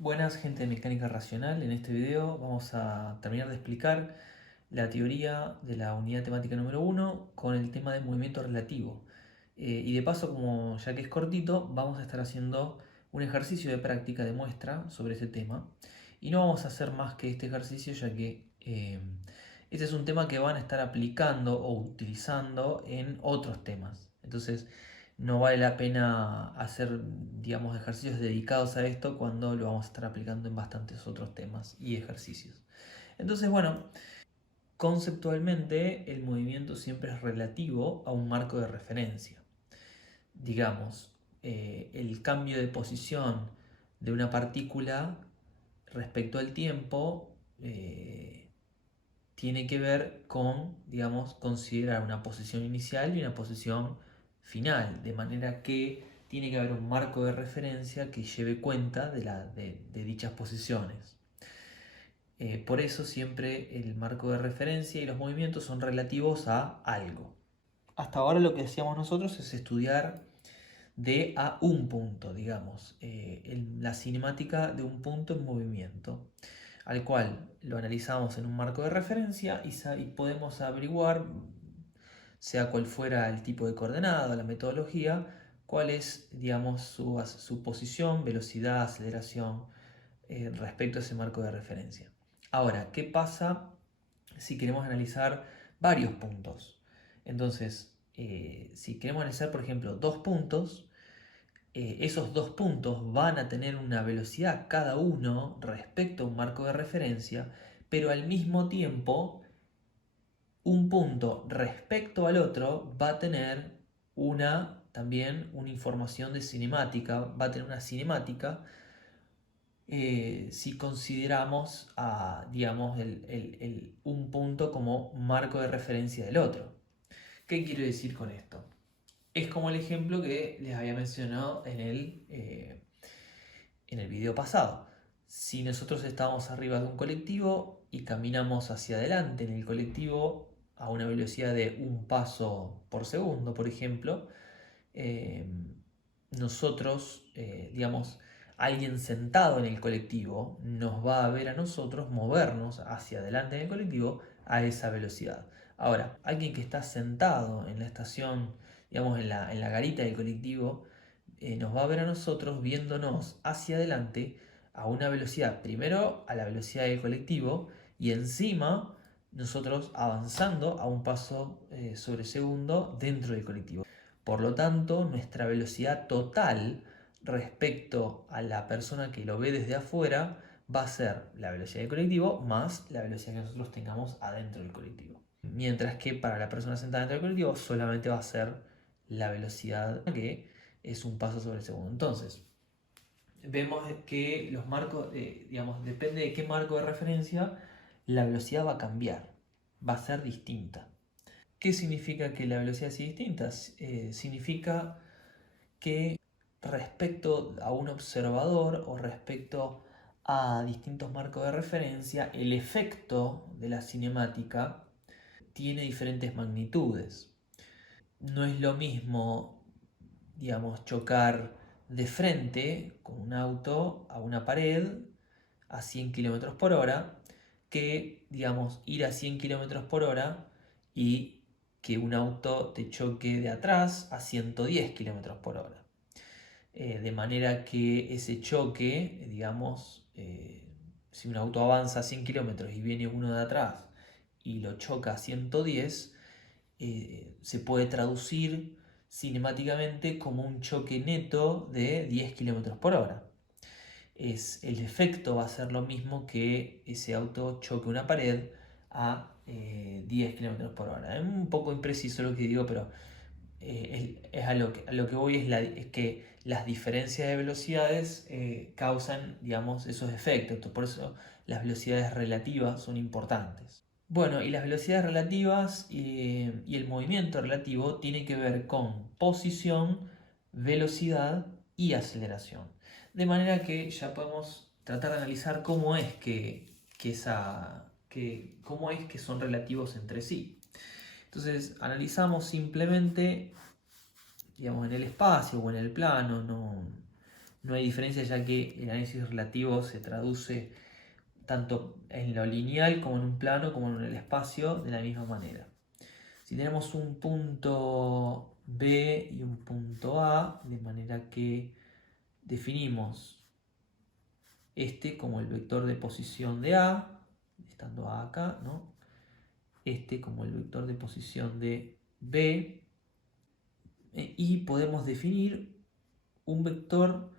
Buenas, gente de mecánica racional. En este video vamos a terminar de explicar la teoría de la unidad temática número 1 con el tema de movimiento relativo. Y de paso, como ya que es cortito, vamos a estar haciendo un ejercicio de práctica de muestra sobre ese tema. Y no vamos a hacer más que este ejercicio, ya que este es un tema que van a estar aplicando o utilizando en otros temas. Entonces, no vale la pena hacer, digamos, ejercicios dedicados a esto cuando lo vamos a estar aplicando en bastantes otros temas y ejercicios. Entonces, bueno, conceptualmente el movimiento siempre es relativo a un marco de referencia. Digamos, el cambio de posición de una partícula respecto al tiempo tiene que ver con, digamos, considerar una posición inicial y una posición final, de manera que tiene que haber un marco de referencia que lleve cuenta de dichas posiciones. Por eso siempre el marco de referencia y los movimientos son relativos a algo. Hasta ahora lo que hacíamos nosotros es estudiar de a un punto, digamos, la cinemática de un punto en movimiento, al cual lo analizamos en un marco de referencia y podemos averiguar, sea cual fuera el tipo de coordenada, la metodología, cuál es, digamos, su posición, velocidad, aceleración respecto a ese marco de referencia. Ahora, ¿qué pasa si queremos analizar varios puntos? Entonces, si queremos analizar, por ejemplo, dos puntos, esos dos puntos van a tener una velocidad cada uno respecto a un marco de referencia, pero al mismo tiempo un punto respecto al otro va a tener también una información de cinemática, va a tener una cinemática si consideramos digamos, un punto como marco de referencia del otro. ¿Qué quiero decir con esto? Es como el ejemplo que les había mencionado en el video pasado. Si nosotros estamos arriba de un colectivo y caminamos hacia adelante en el colectivo a una velocidad de un paso por segundo, por ejemplo, eh, nosotros, digamos, alguien sentado en el colectivo nos va a ver a nosotros movernos hacia adelante en el colectivo a esa velocidad. Ahora, alguien que está sentado en la estación, digamos, en la garita del colectivo, nos va a ver a nosotros viéndonos hacia adelante a una velocidad, primero a la velocidad del colectivo y encima nosotros avanzando a un paso sobre segundo dentro del colectivo. Por lo tanto, nuestra velocidad total respecto a la persona que lo ve desde afuera va a ser la velocidad del colectivo más la velocidad que nosotros tengamos adentro del colectivo. Mientras que para la persona sentada dentro del colectivo solamente va a ser la velocidad que es un paso sobre segundo. Entonces, vemos que los marcos, digamos, depende de qué marco de referencia, la velocidad va a cambiar, va a ser distinta. ¿Qué significa que la velocidad sea distinta? Significa que respecto a un observador o respecto a distintos marcos de referencia, el efecto de la cinemática tiene diferentes magnitudes. No es lo mismo, digamos, chocar de frente con un auto a una pared a 100 km por hora que, digamos, ir a 100 km por hora y que un auto te choque de atrás a 110 km por hora. De manera que ese choque, digamos, si un auto avanza a 100 km y viene uno de atrás y lo choca a 110, se puede traducir cinemáticamente como un choque neto de 10 km por hora. El efecto va a ser lo mismo que ese auto choque una pared a 10 km por hora. Es un poco impreciso lo que digo, pero es a lo que voy es que las diferencias de velocidades causan, digamos, esos efectos. Por eso las velocidades relativas son importantes. Bueno, y las velocidades relativas y el movimiento relativo tienen que ver con posición, velocidad y aceleración. De manera que ya podemos tratar de analizar cómo es que son relativos entre sí. Entonces analizamos simplemente, digamos, en el espacio o en el plano, no hay diferencia, ya que el análisis relativo se traduce tanto en lo lineal como en un plano como en el espacio de la misma manera. Si tenemos un punto B y un punto A, de manera que definimos este como el vector de posición de A, estando A acá, ¿no? Este como el vector de posición de B, y podemos definir un vector,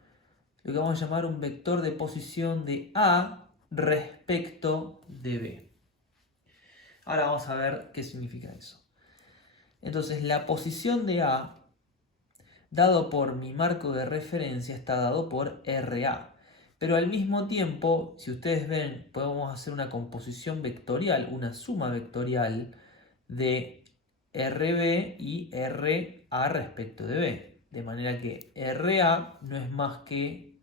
lo que vamos a llamar un vector de posición de A respecto de B. Ahora vamos a ver qué significa eso. Entonces, la posición de A, dado por mi marco de referencia, está dado por RA. Pero al mismo tiempo, si ustedes ven, podemos hacer una composición vectorial, una suma vectorial de RB y RA respecto de B. De manera que RA no es más que,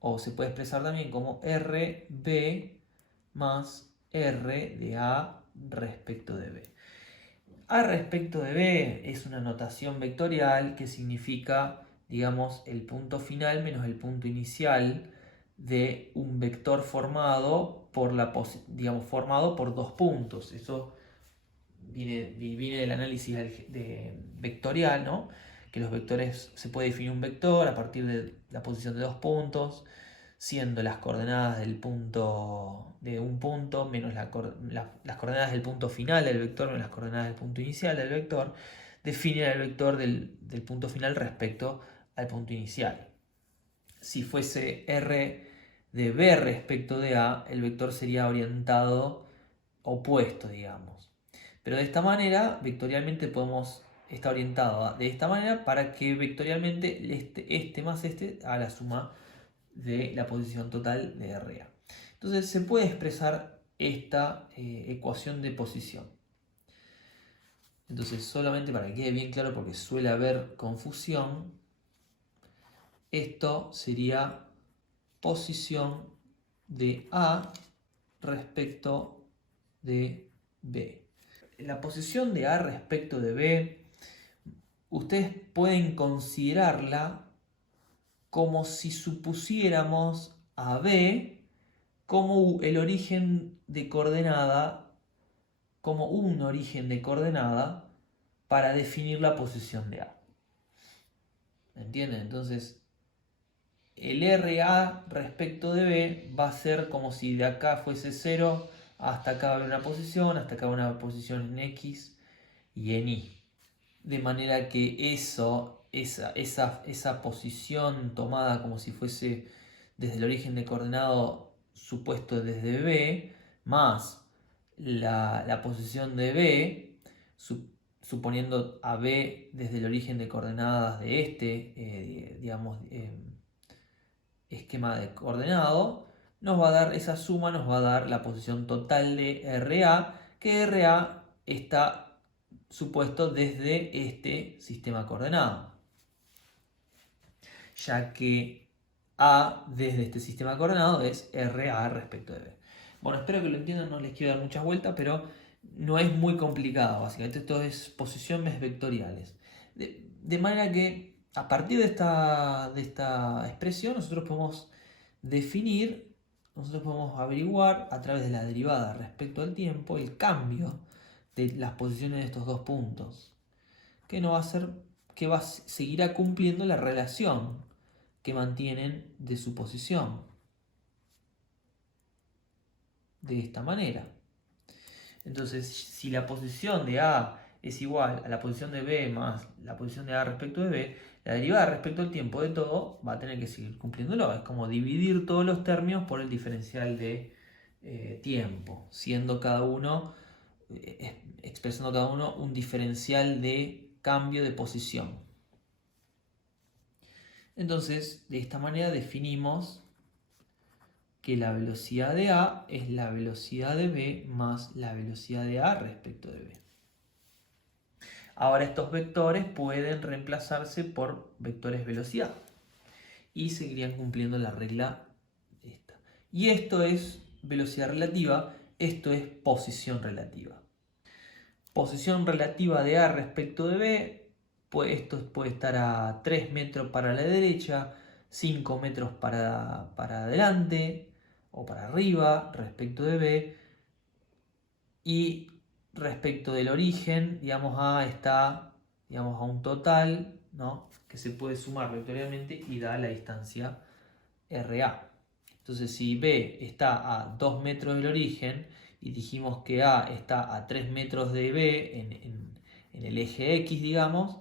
o se puede expresar también como RB más R de A respecto de B. A respecto de B es una notación vectorial que significa, digamos, el punto final menos el punto inicial de un vector formado por, formado por dos puntos. Eso viene del análisis vectorial, ¿no? Que los vectores, se puede definir un vector a partir de la posición de dos puntos, siendo las coordenadas del punto de un punto menos las coordenadas del punto final del vector menos las coordenadas del punto inicial del vector, definen el vector del punto final respecto al punto inicial. Si fuese R de B respecto de A, el vector sería orientado opuesto, digamos. Pero de esta manera, vectorialmente está orientado de esta manera para que vectorialmente este más este haga la suma de la posición total de RA. Entonces se puede expresar esta ecuación de posición. Entonces, solamente para que quede bien claro, porque suele haber confusión, esto sería posición de A respecto de B. La posición de A respecto de B, ustedes pueden considerarla como si supusiéramos a B como el origen de coordenada, como un origen de coordenada para definir la posición de A. ¿Entienden? Entonces, el RA respecto de B va a ser como si de acá fuese 0 hasta acá va a haber una posición, hasta acá una posición en X y en Y. De manera que esa posición tomada como si fuese desde el origen de coordenado supuesto desde B, más la posición de B, suponiendo a B desde el origen de coordenadas de este, esquema de coordenado, nos va a dar esa suma, nos va a dar la posición total de RA, que RA está supuesto desde este sistema coordenado, ya que A desde este sistema coordenado es RA respecto de B. Bueno, espero que lo entiendan, no les quiero dar muchas vueltas, pero no es muy complicado, básicamente esto es posiciones vectoriales. De manera que a partir de esta expresión nosotros podemos averiguar a través de la derivada respecto al tiempo el cambio de las posiciones de estos dos puntos, que no va a ser, que seguirá cumpliendo la relación que mantienen de su posición de esta manera. Entonces, si la posición de A es igual a la posición de B más la posición de A respecto de B, la derivada respecto al tiempo de todo va a tener que seguir cumpliéndolo. Es como dividir todos los términos por el diferencial de tiempo, siendo cada uno, expresando cada uno un diferencial de cambio de posición. Entonces, de esta manera definimos que la velocidad de A es la velocidad de B más la velocidad de A respecto de B. Ahora estos vectores pueden reemplazarse por vectores velocidad y seguirían cumpliendo la regla esta. Y esto es velocidad relativa, esto es posición relativa. Posición relativa de A respecto de B, pues esto puede estar a 3 metros para la derecha, 5 metros para adelante o para arriba respecto de B, y respecto del origen, digamos, A está, digamos, a un total, ¿no?, que se puede sumar vectorialmente y da la distancia RA. Entonces, si B está a 2 metros del origen y dijimos que A está a 3 metros de B en el eje X, digamos,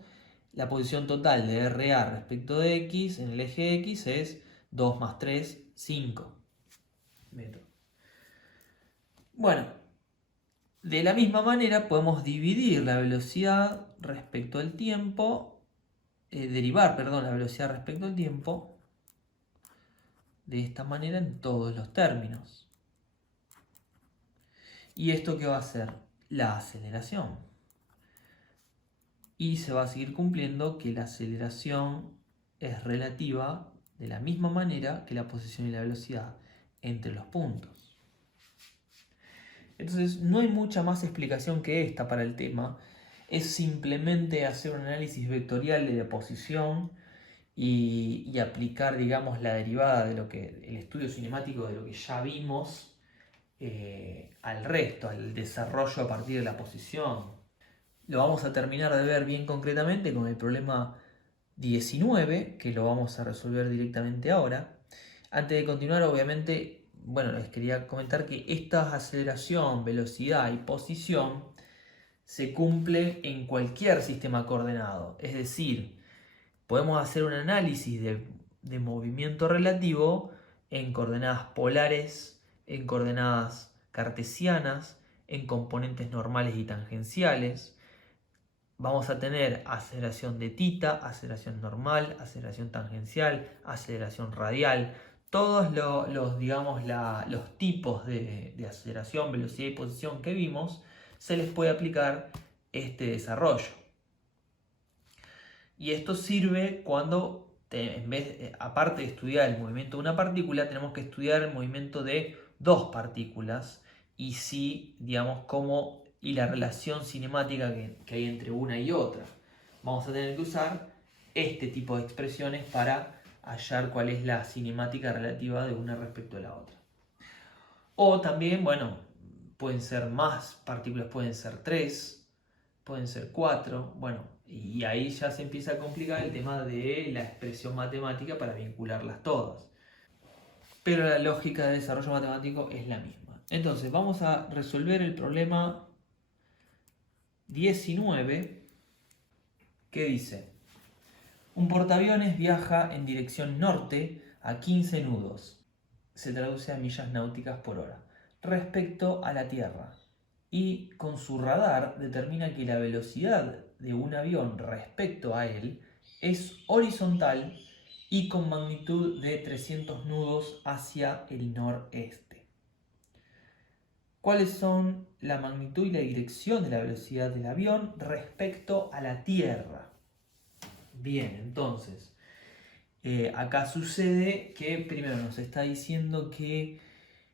la posición total de RA respecto de X en el eje X es 2 más 3, 5 metros. Bueno, de la misma manera podemos dividir la velocidad respecto al tiempo, derivar, perdón, la velocidad respecto al tiempo de esta manera en todos los términos. ¿Y esto qué va a ser? La aceleración. Y se va a seguir cumpliendo que la aceleración es relativa de la misma manera que la posición y la velocidad entre los puntos. Entonces no hay mucha más explicación que esta para el tema. Es simplemente hacer un análisis vectorial de la posición y aplicar, digamos, la derivada de lo que el estudio cinemático de lo que ya vimos al resto, al desarrollo a partir de la posición. Lo vamos a terminar de ver bien concretamente con el problema 19, que lo vamos a resolver directamente ahora. Antes de continuar, obviamente, bueno, les quería comentar que esta aceleración, velocidad y posición se cumple en cualquier sistema coordenado. Es decir, podemos hacer un análisis de movimiento relativo en coordenadas polares, en coordenadas cartesianas, en componentes normales y tangenciales. Vamos a tener aceleración de θ, aceleración normal, aceleración tangencial, aceleración radial. Todos digamos, los tipos de aceleración, velocidad y posición que vimos, se les puede aplicar este desarrollo. Y esto sirve cuando, aparte de estudiar el movimiento de una partícula, tenemos que estudiar el movimiento de dos partículas y sí, digamos, cómo y la relación cinemática que hay entre una y otra. Vamos a tener que usar este tipo de expresiones para hallar cuál es la cinemática relativa de una respecto a la otra. O también, bueno, pueden ser más partículas, pueden ser 3, pueden ser 4, bueno, y ahí ya se empieza a complicar el tema de la expresión matemática para vincularlas todas. Pero la lógica de desarrollo matemático es la misma. Entonces, vamos a resolver el problema 19, que dice: un portaaviones viaja en dirección norte a 15 nudos, se traduce a millas náuticas por hora, respecto a la Tierra, y con su radar determina que la velocidad de un avión respecto a él es horizontal y con magnitud de 300 nudos hacia el noreste. ¿Cuáles son la magnitud y la dirección de la velocidad del avión respecto a la Tierra? Bien, entonces, acá sucede que primero nos está diciendo que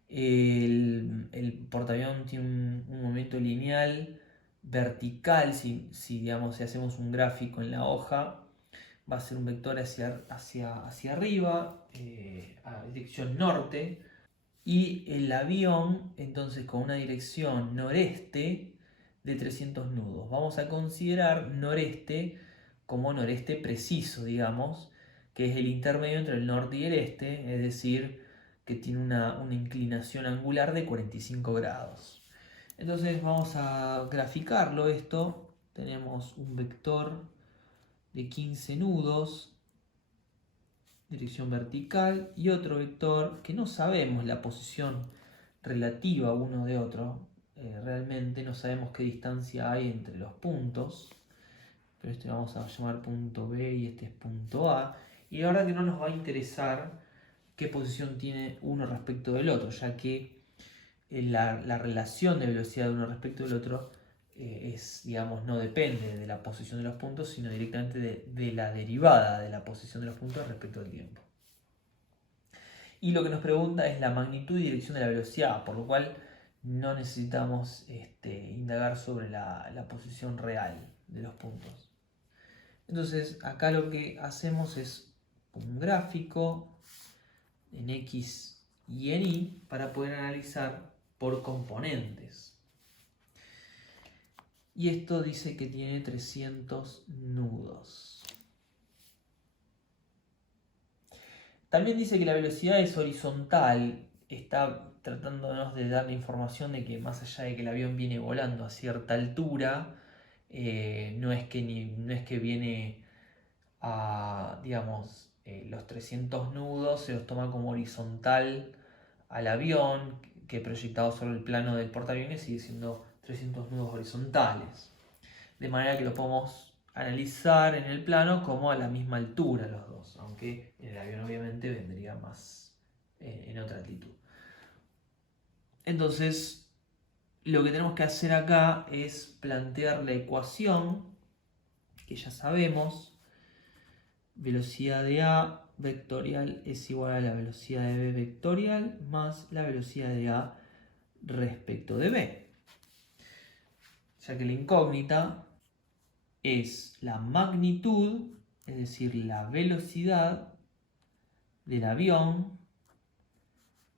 el portaavión tiene un movimiento lineal vertical. Digamos, si hacemos un gráfico en la hoja, va a ser un vector hacia arriba, a dirección norte, y el avión entonces con una dirección noreste de 300 nudos. Vamos a considerar noreste como noreste preciso, digamos, que es el intermedio entre el norte y el este, es decir, que tiene una inclinación angular de 45 grados. Entonces vamos a graficarlo esto. Tenemos un vector de 15 nudos, dirección vertical, y otro vector que no sabemos la posición relativa uno de otro. Realmente no sabemos qué distancia hay entre los puntos, pero este vamos a llamar punto B y este es punto A. Y la verdad que no nos va a interesar qué posición tiene uno respecto del otro, ya que la relación de velocidad de uno respecto del otro digamos, no depende de la posición de los puntos, sino directamente de la derivada de la posición de los puntos respecto al tiempo. Y lo que nos pregunta es la magnitud y dirección de la velocidad, por lo cual no necesitamos indagar sobre la posición real de los puntos. Entonces, acá lo que hacemos es un gráfico en X y en Y para poder analizar por componentes. Y esto dice que tiene 300 nudos. También dice que la velocidad es horizontal. Está tratándonos de dar la información de que más allá de que el avión viene volando a cierta altura, no es que viene a, digamos, los 300 nudos se los toma como horizontal al avión, que proyectado sobre el plano del portaaviones sigue siendo 300 nudos horizontales. De manera que lo podemos analizar en el plano como a la misma altura los dos, aunque en el avión obviamente vendría más en otra altitud. Entonces, lo que tenemos que hacer acá es plantear la ecuación que ya sabemos. Velocidad de A vectorial es igual a la velocidad de B vectorial más la velocidad de A respecto de B. Ya que la incógnita es la magnitud, es decir, la velocidad del avión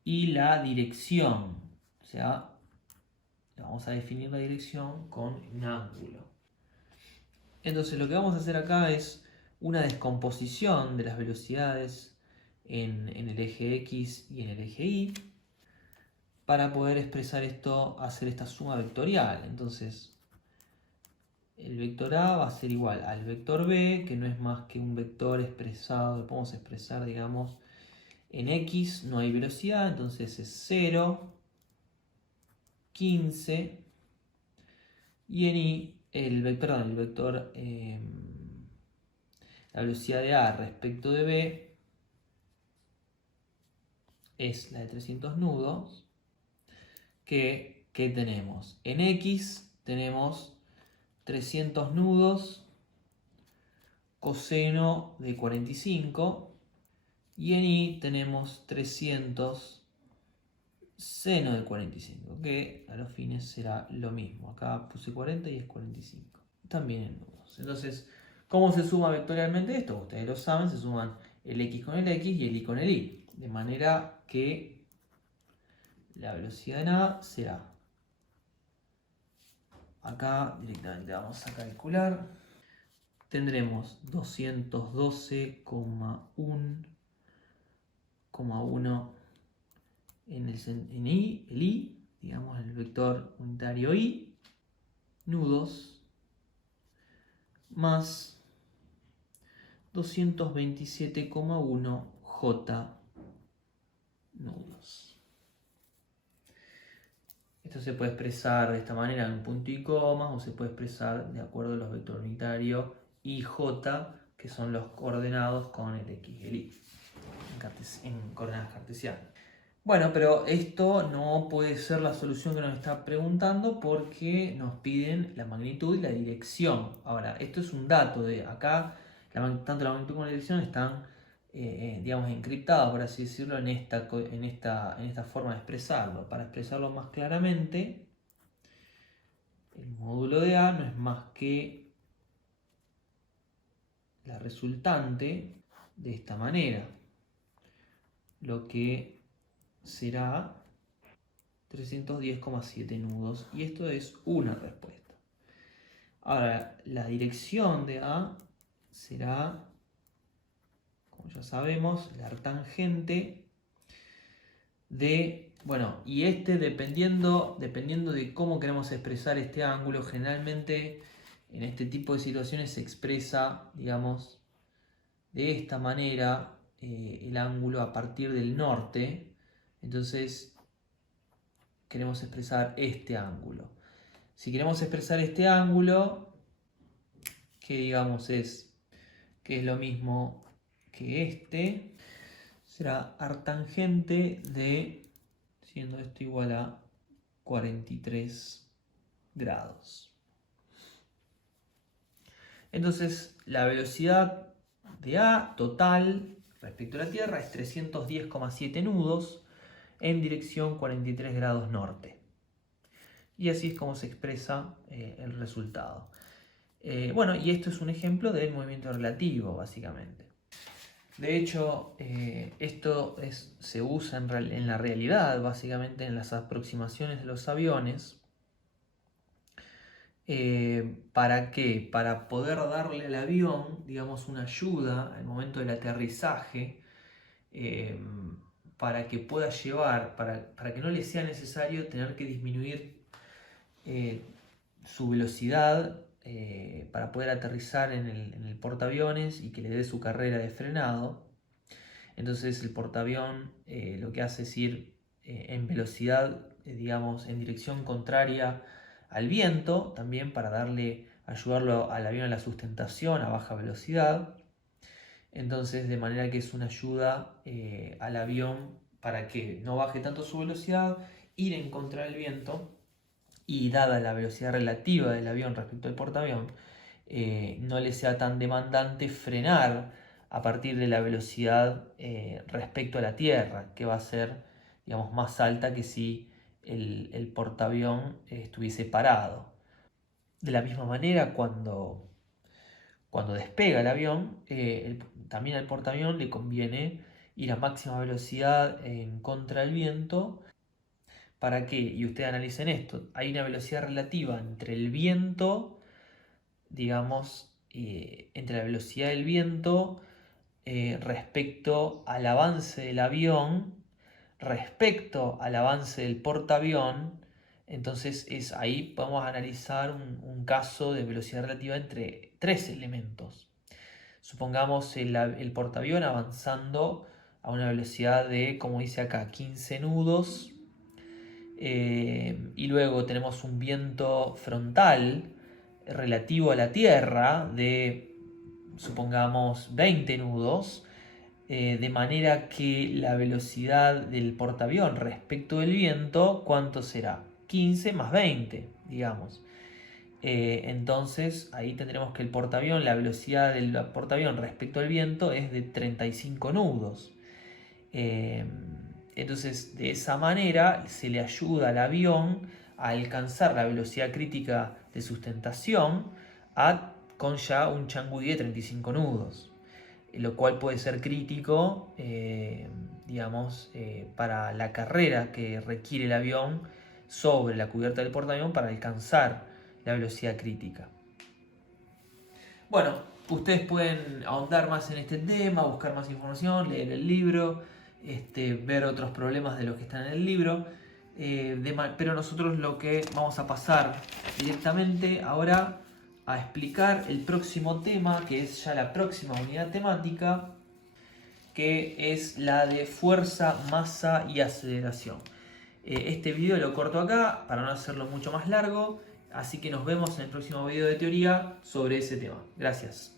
y la dirección. O sea, vamos a definir la dirección con un ángulo. Entonces lo que vamos a hacer acá es una descomposición de las velocidades en el eje X y en el eje Y para poder expresar esto, hacer esta suma vectorial. Entonces el vector A va a ser igual al vector B, que no es más que un vector expresado, lo podemos expresar, digamos, en X no hay velocidad, entonces es 0, 15, y en Y, el vector, la velocidad de A respecto de B es la de 300 nudos, que tenemos. En X tenemos 300 nudos coseno de 45 y en Y tenemos 300 seno de 45, que a los fines será lo mismo. Acá puse 40 y es 45. También en nudos. Entonces, ¿cómo se suma vectorialmente esto? Ustedes lo saben, se suman el X con el X y el Y con el Y. De manera que la velocidad en A será, acá directamente vamos a calcular, tendremos 212,1 en el I, digamos el vector unitario I, nudos, más 227,1 J nudos. Esto se puede expresar de esta manera en punto y coma, o se puede expresar de acuerdo a los vectores unitarios I, J, que son los coordenados con el X y el Y, en coordenadas cartesianas. Bueno, pero esto no puede ser la solución que nos está preguntando porque nos piden la magnitud y la dirección. Ahora, esto es un dato de acá, tanto la magnitud como la dirección están, digamos, encriptados, por así decirlo, en esta forma de expresarlo. Para expresarlo más claramente, el módulo de A no es más que la resultante de esta manera, lo que será 310,7 nudos, y esto es una respuesta. Ahora, la dirección de A será, como ya sabemos, la artangente de, bueno, y dependiendo de cómo queremos expresar este ángulo, generalmente en este tipo de situaciones se expresa, digamos, de esta manera el ángulo a partir del norte. Entonces queremos expresar este ángulo. Si queremos expresar este ángulo, que digamos es lo mismo que este, será artangente de, siendo esto igual a 43 grados. Entonces la velocidad de A total respecto a la Tierra es 310,7 nudos en dirección 43 grados norte. Y así es como se expresa el resultado. Bueno, y esto es un ejemplo del movimiento relativo, básicamente. De hecho, se usa en la realidad, básicamente en las aproximaciones de los aviones. ¿Para qué? Para poder darle al avión, digamos, una ayuda al momento del aterrizaje, eh, para que pueda llevar, para que no le sea necesario tener que disminuir eh, su velocidad, para poder aterrizar en el portaaviones y que le dé su carrera de frenado. Entonces el portaavión lo que hace es ir en velocidad, digamos, en dirección contraria al viento, también para ayudarlo al avión a la sustentación a baja velocidad. Entonces, de manera que es una ayuda al avión para que no baje tanto su velocidad, ir en contra del viento, y dada la velocidad relativa del avión respecto al portaavión, no le sea tan demandante frenar a partir de la velocidad respecto a la Tierra, que va a ser, digamos, más alta que si el portaavión estuviese parado. De la misma manera, cuando despega el avión, también al portaavión le conviene ir a máxima velocidad en contra del viento. ¿Para qué? Y ustedes analicen esto. Hay una velocidad relativa entre el viento, digamos, entre la velocidad del viento respecto al avance del avión, respecto al avance del portaavión. Entonces ahí podemos analizar un caso de velocidad relativa entre tres elementos. Supongamos el portaavión avanzando a una velocidad de, como dice acá, 15 nudos. Y luego tenemos un viento frontal relativo a la Tierra de, supongamos, 20 nudos, de manera que la velocidad del portaavión respecto del viento, ¿cuánto será? 15 más 20, digamos. Entonces ahí tendremos que la velocidad del portaavión respecto al viento es de 35 nudos. Entonces, de esa manera se le ayuda al avión a alcanzar la velocidad crítica de sustentación con ya un changüí de 35 nudos, lo cual puede ser crítico, digamos, para la carrera que requiere el avión sobre la cubierta del portaavión para alcanzar la velocidad crítica. Bueno, ustedes pueden ahondar más en este tema, buscar más información, leer el libro, ver otros problemas de los que están en el libro. Pero nosotros lo que vamos a pasar directamente ahora a explicar el próximo tema, que es ya la próxima unidad temática, que es la de fuerza, masa y aceleración. Este video lo corto acá para no hacerlo mucho más largo, así que nos vemos en el próximo video de teoría sobre ese tema. Gracias.